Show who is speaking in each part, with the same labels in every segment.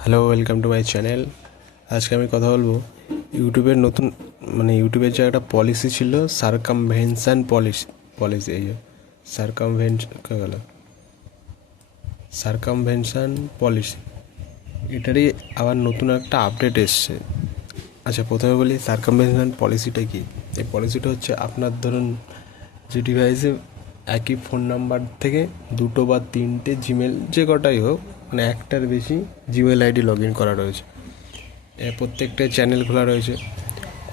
Speaker 1: Hello welcome to my channel আজকে আমি কথা বলব ইউটিউবের নতুন মানে ইউটিউবের যে একটা পলিসি ছিল সার্কামভেনশন পলিসি পলিসি এই সার্কামভেনশন গেল সার্কামভেনশন পলিসি এটারই আবার নতুন একটা আপডেট এসছে। আচ্ছা প্রথমে বলি সার্কামভেনশন পলিসিটা কি? এই পলিসিটা হচ্ছে আপনার ধরুন যে ডিভাইসে একই ফোন নাম্বার থেকে দুটো বা তিনটে জিমেল যে কটাই হোক মানে একটার বেশি জিমেল আইডি লগ ইন করা রয়েছে। প্রত্যেকটা চ্যানেল খোলা রয়েছে।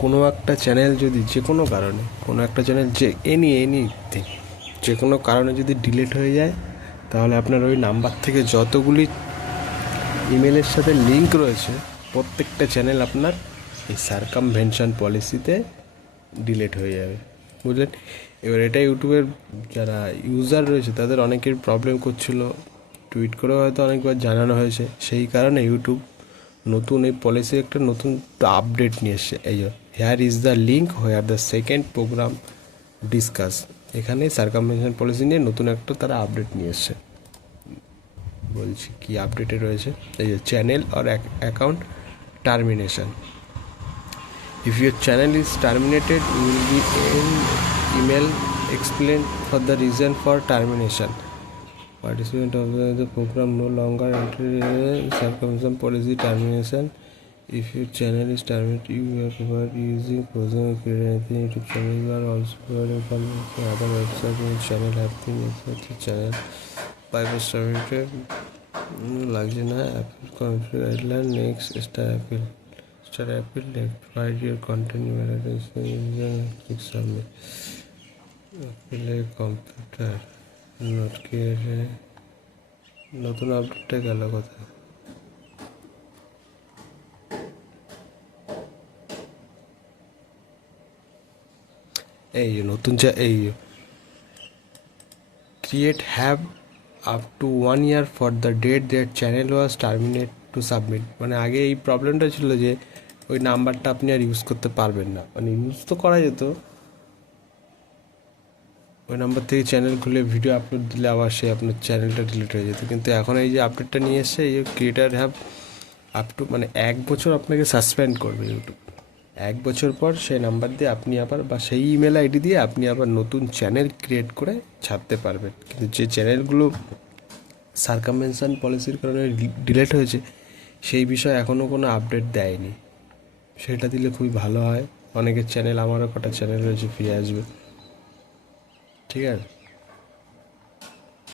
Speaker 1: কোনো একটা চ্যানেল যদি যে কোনো কারণে, কোনো একটা চ্যানেল যে এনি এনিথিং যে কোনো কারণে যদি ডিলিট হয়ে যায়, তাহলে আপনার ওই নাম্বার থেকে যতগুলি ইমেলের সাথে লিঙ্ক রয়েছে, প্রত্যেকটা চ্যানেল আপনার এই সার্কামভেনশন পলিসিতে ডিলেট হয়ে যাবে। বুঝলেন? এবার এটা ইউটিউবের যারা ইউজার রয়েছে, তাদের অনেকের প্রবলেম করছিল। টুইট করেও হয়তো অনেকবার জানানো হয়েছে। সেই কারণে ইউটিউব নতুন এই পলিসি একটা নতুন আপডেট নিয়ে এসছে। এই here is the link here the second program discuss এখানে সার্কামভেনশন পলিসি নিয়ে নতুন একটা তারা আপডেট নিয়ে এসছে। বলছি কি আপডেটে রয়েছে? এই যে channel R account termination If your channel is terminated will be an email explain for the reason for termination. Participant of the, program no longer enter circumcision policy termination. If your channel is terminated, you are covered using frozen creating YouTube channel. You are also information for other websites and channel have been accepted channel. Bypass terminated. লাগছে না appeal computer guideline next star appeal star appeal left right year content click submit অ্যাপেলের computer note ক্রিয়েটে নতুন আপডেটটা গেল কথা এই নতুন যা এই create have up to one year for the date their channel was terminate to submit মানে আগে এই প্রবলেমটা ছিল যে ওই নাম্বারটা আপনি আর ইউজ করতে পারবেন না। মানে ইউজ তো করা যেত ওই নাম্বার থেকে চ্যানেল খুলে ভিডিও আপলোড দিলে আবার সে আপনার চ্যানেলটা ডিলিট হয়ে যেত। কিন্তু এখন এই যে আপডেটটা নিয়ে এসছে, এই ক্রিয়েটার হ্যাভ আপ টু মানে এক বছর আপনাকে সাসপেন্ড করবে ইউটিউব এক বছর পর সেই নাম্বার দিয়ে আপনি আবার বা সেই ইমেল আইডি দিয়ে আপনি আবার নতুন চ্যানেল ক্রিয়েট করে ছাড়তে পারবেন। কিন্তু যে চ্যানেলগুলো সার্কামভেনশন পলিসির কারণে ডিলেট হয়েছে, সেই বিষয়ে এখনও কোনো আপডেট দেয়নি। সেটা দিলে খুবই ভালো হয়। অনেকের চ্যানেল আমারও কটা চ্যানেল রয়েছে, ফিরে আসবে। ঠিক আছে।